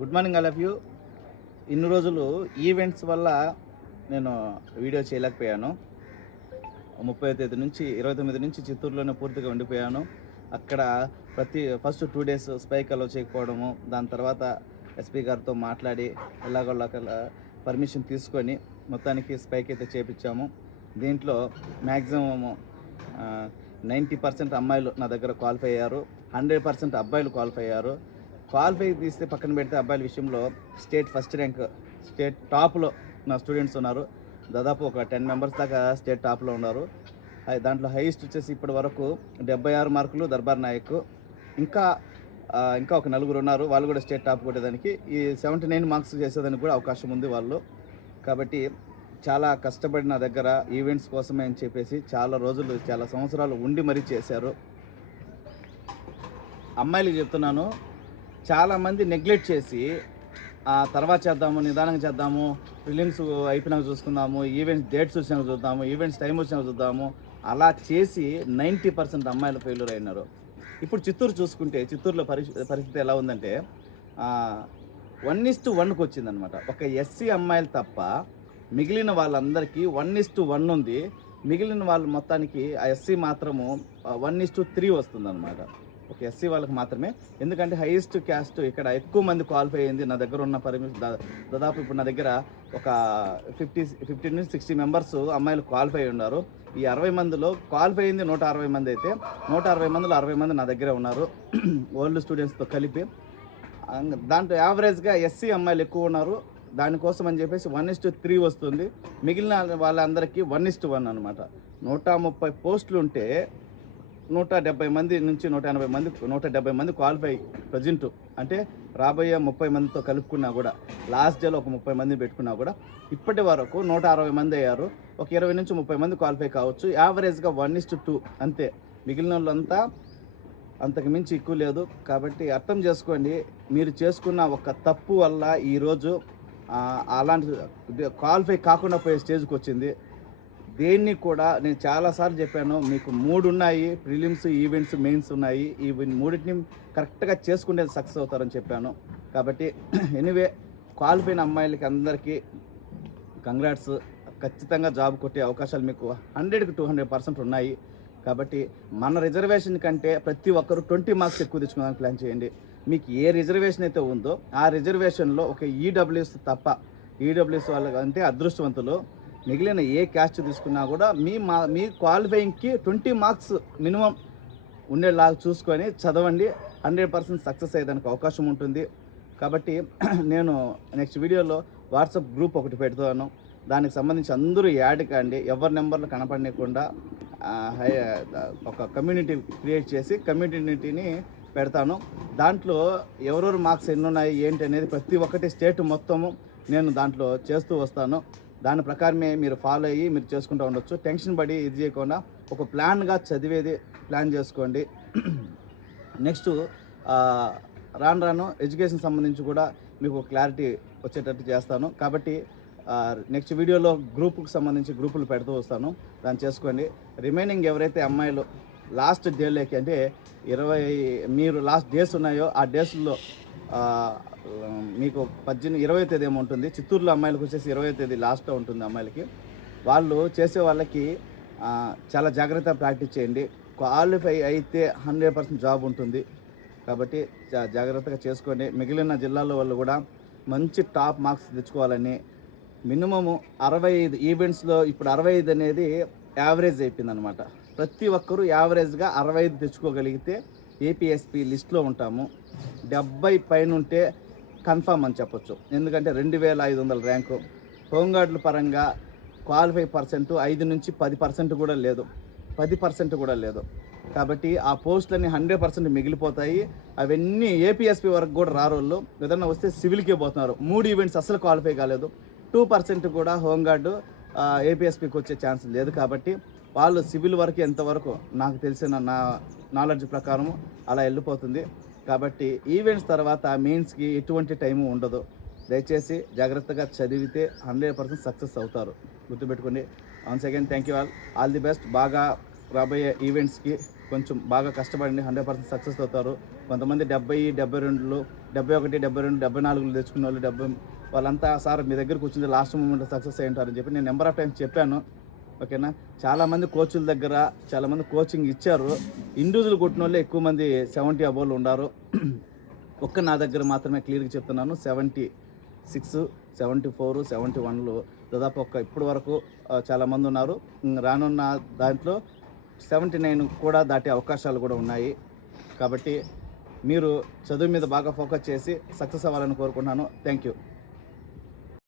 Good morning all of you. ఇన్ని రోజులు events వల్ల నేను వీడియో చేయలేకపోయాను. ముప్పై తేదీ నుంచి ఇరవై తొమ్మిది నుంచి చిత్తూరులోనే పూర్తిగా ఉండిపోయాను. అక్కడ ప్రతి first two days spike allow చేయకపోవడము దాని తర్వాత ఎస్పీ గారితో మాట్లాడి ఎలాగోలాగలా పర్మిషన్ తీసుకొని మొత్తానికి స్పైక్ అయితే చేపించాము. దీంట్లో మ్యాక్సిమము నైంటీ పర్సెంట్ అమ్మాయిలు నా దగ్గర క్వాలిఫై అయ్యారు. హండ్రెడ్ పర్సెంట్ అబ్బాయిలు క్వాలిఫై అయ్యారు. క్వాలిఫై తీస్తే పక్కన పెడితే అబ్బాయిల విషయంలో స్టేట్ ఫస్ట్ ర్యాంక్ స్టేట్ టాప్లో నా స్టూడెంట్స్ ఉన్నారు. దాదాపు ఒక టెన్ మెంబర్స్ దాకా స్టేట్ టాప్లో ఉన్నారు. దాంట్లో హైయెస్ట్ వచ్చేసి ఇప్పటి వరకు డెబ్బై ఆరు మార్కులు దర్బార్ నాయక్. ఇంకా ఇంకా ఒక నలుగురు ఉన్నారు. వాళ్ళు కూడా స్టేట్ టాప్ కొట్టేదానికి. ఈ సెవెంటీ నైన్ మార్క్స్ చేసేదానికి కూడా అవకాశం ఉంది వాళ్ళు. కాబట్టి చాలా కష్టపడి నా దగ్గర ఈవెంట్స్ కోసమే అని చెప్పేసి చాలా రోజులు చాలా సంవత్సరాలు ఉండి మరీ చేశారు. అమ్మాయిలకు చెప్తున్నాను. చాలామంది నెగ్లెక్ట్ చేసి తర్వాత చేద్దాము నిదానంగా చేద్దాము ఫిలిమ్స్ అయిపోయినాక చూసుకుందాము ఈవెంట్స్ డేట్స్ వచ్చినాక చూద్దాము ఈవెంట్స్ టైం వచ్చినాక చూద్దాము. అలా చేసి నైంటీ పర్సెంట్ అమ్మాయిలు ఫెయిల్యూర్ అయినారు. ఇప్పుడు చిత్తూరు చూసుకుంటే చిత్తూరులో పరిస్థితి పరిస్థితి ఎలా ఉందంటే వన్ ఇస్ టు వన్కి వచ్చిందనమాట ఒక ఎస్సీ అమ్మాయిలు తప్ప మిగిలిన వాళ్ళందరికీ వన్ ఇస్ టు వన్ ఉంది. మిగిలిన వాళ్ళు మొత్తానికి ఆ ఎస్సీ మాత్రము వన్ ఇస్ టు త్రీ వస్తుందన్నమాట ఒక ఎస్సీ వాళ్ళకి మాత్రమే. ఎందుకంటే హైయెస్ట్ క్యాస్ట్ ఇక్కడ ఎక్కువ మంది క్వాలిఫై అయింది నా దగ్గర ఉన్న పరిమితి దా- దాదాపు ఇప్పుడు నా దగ్గర ఒక ఫిఫ్టీ ఫిఫ్టీ నుంచి సిక్స్టీ మెంబర్స్ అమ్మాయిలు క్వాలిఫై ఉన్నారు. ఈ అరవై మందిలో క్వాలిఫై అయింది నూట అరవై మంది అయితే నూట అరవై మందిలో అరవై మంది నా దగ్గరే ఉన్నారు. ఓల్డ్ స్టూడెంట్స్తో కలిపి. దాంట్లో యావరేజ్గా ఎస్సీ అమ్మాయిలు ఎక్కువ ఉన్నారు. దానికోసం అని చెప్పేసి వన్ ఇస్ టు త్రీ వస్తుంది. మిగిలిన వాళ్ళందరికీ వన్ ఇస్ టు వన్ అనమాట నూట ముప్పై పోస్టులు ఉంటే నూట డెబ్బై మంది నుంచి నూట ఎనభై మంది నూట డెబ్బై మంది క్వాలిఫై ప్రజెంట్. అంటే రాబోయే ముప్పై మందితో కలుపుకున్నా కూడా లాస్ట్ డేలో ఒక ముప్పై మంది పెట్టుకున్నా కూడా ఇప్పటి వరకు నూట అరవై మంది అయ్యారు. ఒక ఇరవై నుంచి ముప్పై మంది క్వాలిఫై కావచ్చు. యావరేజ్గా వన్ ఇస్ టు టూ అంతే. మిగిలిన వాళ్ళంతా అంతకు మించి ఎక్కువ లేదు. కాబట్టి అర్థం చేసుకోండి మీరు చేసుకున్న ఒక తప్పు వల్ల ఈరోజు అలాంటి క్వాలిఫై కాకుండా పోయే స్టేజ్కి వచ్చింది. దేన్ని కూడా నేను చాలాసార్లు చెప్పాను మీకు మూడు ఉన్నాయి ప్రిలిమ్స్ ఈవెంట్స్ మెయిన్స్ ఉన్నాయి. ఈ మూడింటిని కరెక్ట్గా చేసుకుంటే సక్సెస్ అవుతారని చెప్పాను. కాబట్టి ఎనీవే క్వాలిఫైన అమ్మాయిలకి అందరికీ కంగ్రాట్స్. ఖచ్చితంగా జాబ్ కొట్టే అవకాశాలు మీకు హండ్రెడ్కి టూ హండ్రెడ్ పర్సెంట్ ఉన్నాయి. కాబట్టి మన రిజర్వేషన్ కంటే ప్రతి ఒక్కరు ట్వంటీ మార్క్స్ ఎక్కువ తెచ్చుకోవడానికి ప్లాన్ చేయండి. మీకు ఏ రిజర్వేషన్ అయితే ఉందో ఆ రిజర్వేషన్లో ఒక ఈడబ్ల్యూఎస్ తప్ప ఈడబ్ల్యూఎస్ వాళ్ళ అంటే అదృష్టవంతులు. మిగిలిన ఏ క్యాస్ట్ తీసుకున్నా కూడా మీ మా మీ క్వాలిఫైయింగ్కి ట్వంటీ మార్క్స్ మినిమం ఉండేలాగా చూసుకొని చదవండి. హండ్రెడ్ పర్సెంట్ సక్సెస్ అయ్యేదానికి అవకాశం ఉంటుంది. కాబట్టి నేను నెక్స్ట్ వీడియోలో వాట్సాప్ గ్రూప్ ఒకటి పెడతాను దానికి సంబంధించి అందరూ యాడ్ కాండి. ఎవరి నెంబర్లు కనపడకుండా హై- ఒక కమ్యూనిటీ క్రియేట్ చేసి కమ్యూనిటీని పెడతాను. దాంట్లో ఎవరెవరు మార్క్స్ ఎన్ని ఉన్నాయి ఏంటి అనేది ప్రతి ఒక్కటి స్టేట్ మొత్తము నేను దాంట్లో చేస్తూ వస్తాను. దాని ప్రకారమే మీరు ఫాలో అయ్యి మీరు చేసుకుంటూ ఉండొచ్చు. టెన్షన్ పడి ఇది చేయకుండా ఒక ప్లాన్గా చదివేది ప్లాన్ చేసుకోండి. నెక్స్ట్ రాను రాను ఎడ్యుకేషన్ సంబంధించి కూడా మీకు క్లారిటీ వచ్చేటట్టు చేస్తాను. కాబట్టి నెక్స్ట్ వీడియోలో గ్రూప్కి సంబంధించి గ్రూపులు పెడుతూ వస్తాను. దాన్ని చేసుకోండి. రిమైనింగ్ ఎవరైతే అమ్మాయిలు లాస్ట్ డేలోకి అంటే ఇరవై మీరు లాస్ట్ డేస్ ఉన్నాయో ఆ డేస్లో Um, మీకు పద్దెనిమిది ఇరవై తేదీ ఏమో ఉంటుంది. చిత్తూరులో అమ్మాయిలకు వచ్చేసి ఇరవై తేదీ లాస్ట్లో ఉంటుంది అమ్మాయిలకి. వాళ్ళు చేసే వాళ్ళకి చాలా జాగ్రత్తగా ప్రాక్టీస్ చేయండి. క్వాలిఫై అయితే హండ్రెడ్ పర్సెంట్ జాబ్ ఉంటుంది. కాబట్టి జా- జాగ్రత్తగా చేసుకొని మిగిలిన జిల్లాల వాళ్ళు కూడా మంచి టాప్ మార్క్స్ తెచ్చుకోవాలని మినిమము అరవై ఐదు ఈవెంట్స్లో ఇప్పుడు అరవై ఐదు అనేది యావరేజ్ అయిపోయింది అనమాట ప్రతి ఒక్కరూ యావరేజ్గా అరవై ఐదు తెచ్చుకోగలిగితే ఏపీఎస్పి లిస్ట్లో ఉంటాము. డెబ్బై పైన ఉంటే కన్ఫామ్ అని చెప్పొచ్చు. ఎందుకంటే రెండు వేల ఐదు వందల ర్యాంకు హోంగార్డుల పరంగా క్వాలిఫై పర్సెంట్ ఐదు నుంచి పది పర్సెంట్ కూడా లేదు. పది పర్సెంట్ కూడా లేదు. కాబట్టి ఆ పోస్టులన్నీ హండ్రెడ్ పర్సెంట్ మిగిలిపోతాయి. అవన్నీ ఏపీఎస్పీ వరకు కూడా రారోళ్ళు. ఏదన్నా వస్తే సివిల్కే పోతున్నారు. మూడు ఈవెంట్స్ అసలు క్వాలిఫై కాలేదు. టూ పర్సెంట్ కూడా హోంగార్డు ఏపీఎస్పీకి వచ్చే ఛాన్స్ లేదు కాబట్టి వాళ్ళు సివిల్ వరకు ఎంతవరకు నాకు తెలిసిన నా నాలెడ్జ్ ప్రకారం అలా వెళ్ళిపోతుంది. కాబట్టి ఈవెంట్స్ తర్వాత మెయిన్స్కి ఎటువంటి టైము ఉండదు. దయచేసి జాగ్రత్తగా చదివితే హండ్రెడ్ పర్సెంట్ సక్సెస్ అవుతారు. గుర్తుపెట్టుకోండి. Once again thank you all all the best బాగా రాబోయే ఈవెంట్స్కి కొంచెం బాగా కష్టపడండి. హండ్రెడ్ పర్సెంట్ సక్సెస్ అవుతారు. కొంతమంది డెబ్బై డెబ్బై రెండులో డెబ్బై ఒకటి డెబ్బై రెండు డెబ్బై నాలుగులు తెచ్చుకున్న వాళ్ళు డెబ్బై వాళ్ళంతా సార్ మీ దగ్గర కూర్చుంది లాస్ట్ మూమెంట్ సక్సెస్ అయి ఉంటారని చెప్పి నేను నెంబర్ ఆఫ్ టైమ్స్ చెప్పాను. ఓకేనా? చాలామంది కోచ్ల దగ్గర చాలామంది కోచింగ్ ఇచ్చారు. ఇండివిజువల్ కొట్టిన వాళ్ళే ఎక్కువ మంది సెవెంటీ అబోలు ఉన్నారు ఒక్క నా దగ్గర మాత్రమే క్లియర్గా చెప్తున్నాను. Seventy six seventy four seventy వన్లు దాదాపు ఒక్క ఇప్పటి వరకు చాలామంది ఉన్నారు. రానున్న దాంట్లో సెవెంటీ నైన్ కూడా దాటే అవకాశాలు కూడా ఉన్నాయి. కాబట్టి మీరు చదువు మీద బాగా ఫోకస్ చేసి సక్సెస్ అవ్వాలని కోరుకుంటున్నాను. Thank you